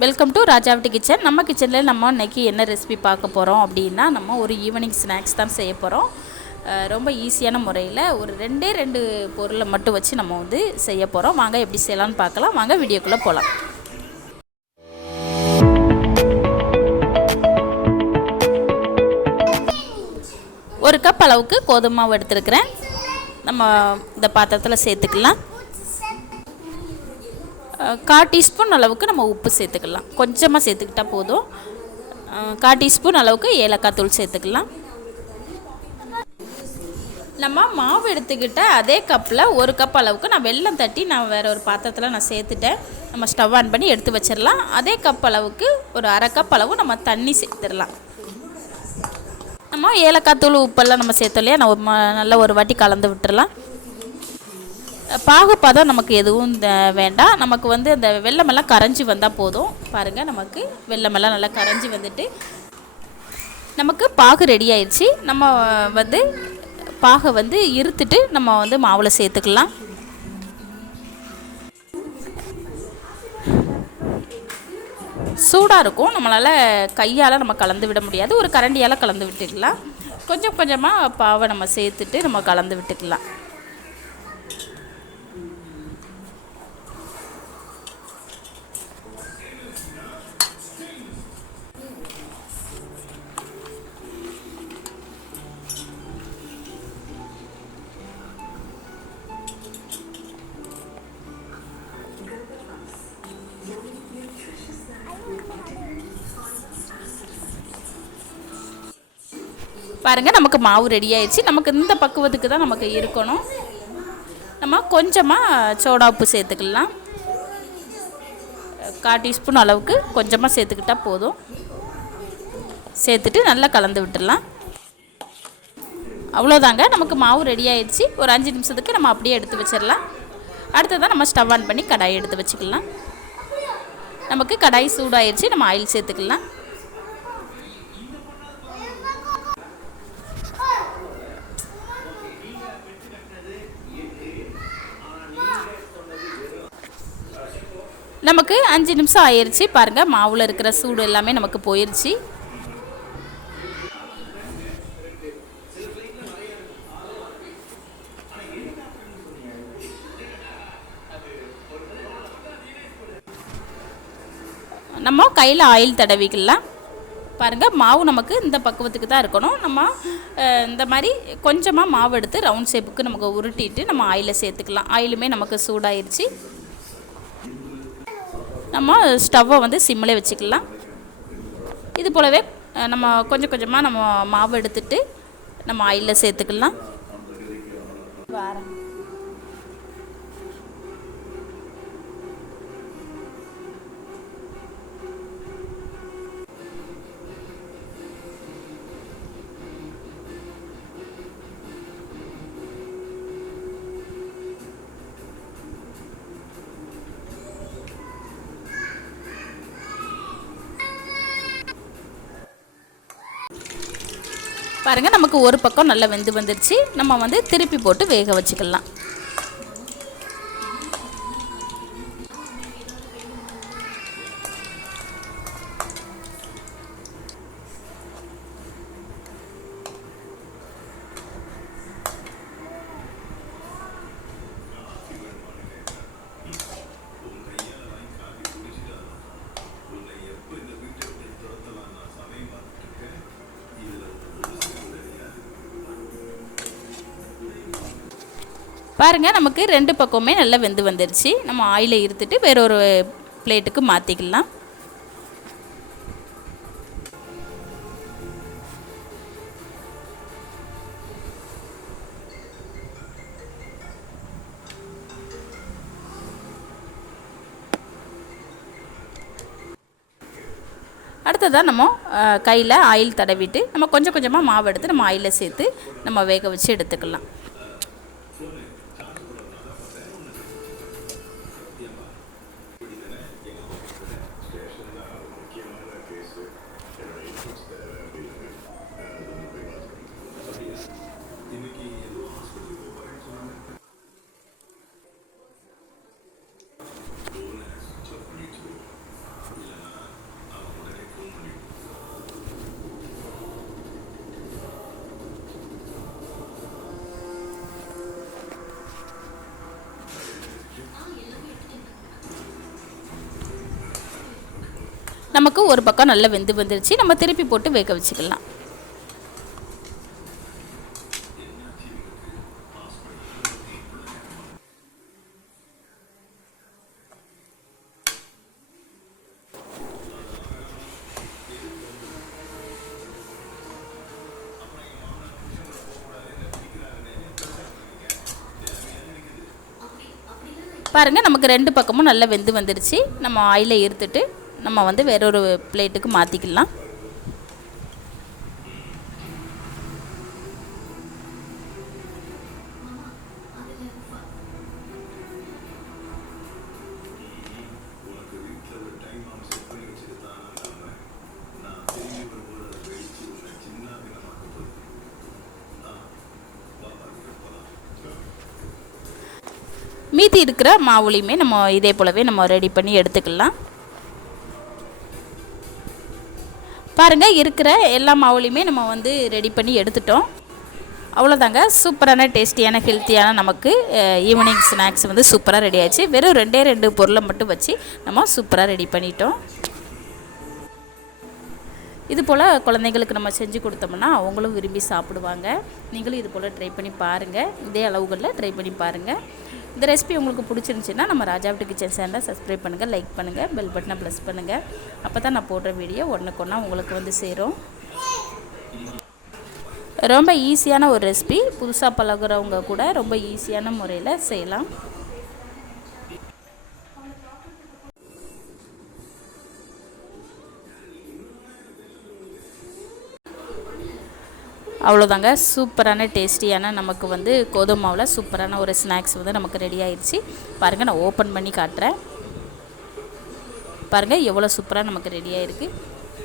Welcome to ராஜாவட்டி kitchen. நம்ம கிச்சனில் நம்ம இன்றைக்கி என்ன ரெசிபி பார்க்க போகிறோம் அப்படின்னா, நம்ம ஒரு ஈவினிங் ஸ்நாக்ஸ் தான் செய்ய போகிறோம். ரொம்ப ஈஸியான முறையில் ஒரு ரெண்டு பொருளை மட்டும் வச்சு நம்ம வந்து செய்ய போகிறோம். வாங்க எப்படி செய்யலாம்னு பார்க்கலாம். வாங்க வீடியோக்குள்ளே போகலாம். ஒரு கப் அளவுக்கு கோதுமை மாவு எடுத்துருக்கிறேன். நம்ம இந்த பாத்திரத்தில் சேர்த்துக்கலாம். 1/4 டீஸ்பூன் அளவுக்கு நம்ம உப்பு சேர்த்துக்கலாம். கொஞ்சமாக சேர்த்துக்கிட்டால் போதும். 1/4 டீஸ்பூன் அளவுக்கு ஏலக்காய் தூள் சேர்த்துக்கலாம். நம்ம மாவு எடுத்துக்கிட்ட அதே கப்பில் ஒரு கப் அளவுக்கு நான் வெல்லம் தட்டி நான் வேறு ஒரு பாத்திரத்தில் நான் சேர்த்துட்டேன். நம்ம ஸ்டவ் ஆன் பண்ணி எடுத்து வச்சிடலாம். அதே கப் அளவுக்கு ஒரு அரை கப் அளவு நம்ம தண்ணி சேர்த்துடலாம். நம்ம ஏலக்காய் தூள் உப்பெல்லாம் நம்ம சேர்த்தோம் இல்லையா, நம்ம நல்லா ஒரு வாட்டி கலந்து விட்டுடலாம். பாகுப்பதம் நமக்கு எதுவும் வேண்டாம். நமக்கு வந்து அந்த வெல்லமெல்லாம் கரைஞ்சி வந்தால் போதும். பாருங்கள், நமக்கு வெல்லமெல்லாம் நல்லா கரைஞ்சி வந்துட்டு நமக்கு பாகு ரெடி ஆயிடுச்சு. நம்ம வந்து பாகை வந்து இருத்துட்டு நம்ம வந்து மாவில் சேர்த்துக்கலாம். சூடாக இருக்கும், நம்மளால் கையால் நம்ம கலந்து விட முடியாது. ஒரு கரண்டியால் கலந்து விட்டுக்கலாம். கொஞ்சம் கொஞ்சமாக பாவை நம்ம சேர்த்துட்டு நம்ம கலந்து விட்டுக்கலாம். பாருங்கள், நமக்கு மாவு ரெடி ஆயிடுச்சு. நமக்கு இந்த பக்குவத்துக்கு தான் நமக்கு இருக்கணும். நம்ம கொஞ்சமாக சோடா உப்பு சேர்த்துக்கலாம். 1/4 டீஸ்பூன் அளவுக்கு கொஞ்சமாக சேர்த்துக்கிட்டால் போதும். சேர்த்துட்டு நல்லா கலந்து விட்டுடலாம். அவ்வளோதாங்க, நமக்கு மாவு ரெடி ஆயிடுச்சு. ஒரு 5 நிமிஷத்துக்கு நம்ம அப்படியே எடுத்து வச்சிடலாம். அடுத்ததான் நம்ம ஸ்டவ் ஆன் பண்ணி கடாயை எடுத்து வச்சுக்கலாம். நமக்கு கடாய் சூடாயிடுச்சு. நம்ம ஆயில் சேர்த்துக்கலாம். நமக்கு 5 நிமிஷம் ஆயிடுச்சு. பாருங்கள், மாவில் இருக்கிற சூடு எல்லாமே நமக்கு போயிடுச்சு. நம்ம கையில் ஆயில் தடவிக்கலாம். பாருங்கள், மாவு நமக்கு இந்த பக்குவத்துக்கு தான் இருக்கணும். நம்ம இந்த மாதிரி கொஞ்சமாக மாவு எடுத்து ரவுண்ட் ஷேப்புக்கு நமக்கு உருட்டிட்டு நம்ம ஆயிலில் சேர்த்துக்கலாம். ஆயிலுமே நமக்கு சூடாயிருச்சு. நம்ம ஸ்டவ்வை வந்து சிம்மில் வச்சுக்கலாம். இது போலவே நம்ம கொஞ்சம் கொஞ்சமாக நம்ம மாவு எடுத்துட்டு நம்ம ஆயிலில் சேர்த்துக்கலாம். பாருங்கள், நமக்கு ஒரு பக்கம் நல்லா வெந்து வந்துடுச்சு. நம்ம வந்து திருப்பி போட்டு வேக வச்சுக்கலாம். பாருங்கள், நமக்கு 2 பக்கமே நல்லா வெந்து வந்துடுச்சு. நம்ம ஆயிலை இருத்துட்டு வேறொரு பிளேட்டுக்கு மாற்றிக்கலாம். அடுத்ததாக நம்ம கையில் ஆயில் தடவிட்டு நம்ம கொஞ்சம் கொஞ்சமாக மாவு எடுத்து நம்ம ஆயிலில் சேர்த்து நம்ம வேக வச்சு எடுத்துக்கலாம். நமக்கு ஒரு பக்கம் நல்லா வெந்து வந்துருச்சு. நம்ம திருப்பி போட்டு வேக வச்சுக்கலாம். பாருங்கள், நமக்கு 2 பக்கமும் நல்லா வெந்து வந்துடுச்சு. நம்ம ஆயிலை எடுத்துட்டு நம்ம வந்து வேறொரு பிளேட்டுக்கு மாற்றிக்கலாம். மீதி இருக்கிற மாவுலையுமே நம்ம இதே போலவே நம்ம ரெடி பண்ணி எடுத்துக்கலாம். பாருங்கள், இருக்கிற எல்லா மாவுலையுமே நம்ம வந்து ரெடி பண்ணி எடுத்துட்டோம். அவ்வளோதாங்க, சூப்பரான டேஸ்டியான ஹெல்த்தியான நமக்கு ஈவினிங் ஸ்நாக்ஸ் வந்து சூப்பராக ரெடி ஆயிடுச்சு. வெறும் 2 பொருளை மட்டும் வச்சு நம்ம சூப்பராக ரெடி பண்ணிட்டோம். இது போல் குழந்தைங்களுக்கு நம்ம செஞ்சு கொடுத்தோம்னா அவங்களும் விரும்பி சாப்பிடுவாங்க. நீங்களும் இது போல் ட்ரை பண்ணி பாருங்கள். இதே அளவுகளில் ட்ரை பண்ணி பாருங்கள். இந்த ரெசிபி உங்களுக்கு பிடிச்சிருந்துச்சின்னா நம்ம ராஜா வீட்டு கிச்சன் சேனலை சப்ஸ்கிரைப் பண்ணுங்கள், லைக் பண்ணுங்கள், பெல் பட்டனை ப்ரெஸ் பண்ணுங்கள். அப்போ தான் நான் போடுற வீடியோ ஒன்றுக்கொன்னா உங்களுக்கு வந்து சேரும். ரொம்ப ஈஸியான ஒரு ரெசிபி, புதுசாக பழகுறவங்க கூட ரொம்ப ஈஸியான முறையில் செய்யலாம். அவ்வளோதாங்க, சூப்பரான டேஸ்டியான நமக்கு வந்து கோதுமை மாவில் சூப்பரான ஒரு ஸ்நாக்ஸ் வந்து நமக்கு ரெடி ஆயிடுச்சு. பாருங்கள், நான் ஓப்பன் பண்ணி காட்டுறேன். பாருங்கள் எவ்வளோ சூப்பராக நமக்கு ரெடி ஆகிருக்கு.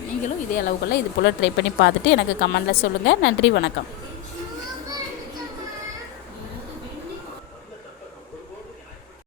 நீங்களும் இதே அளவுகளில் இது போல் ட்ரை பண்ணி பார்த்துட்டு எனக்கு கமெண்டில் சொல்லுங்கள். நன்றி, வணக்கம்.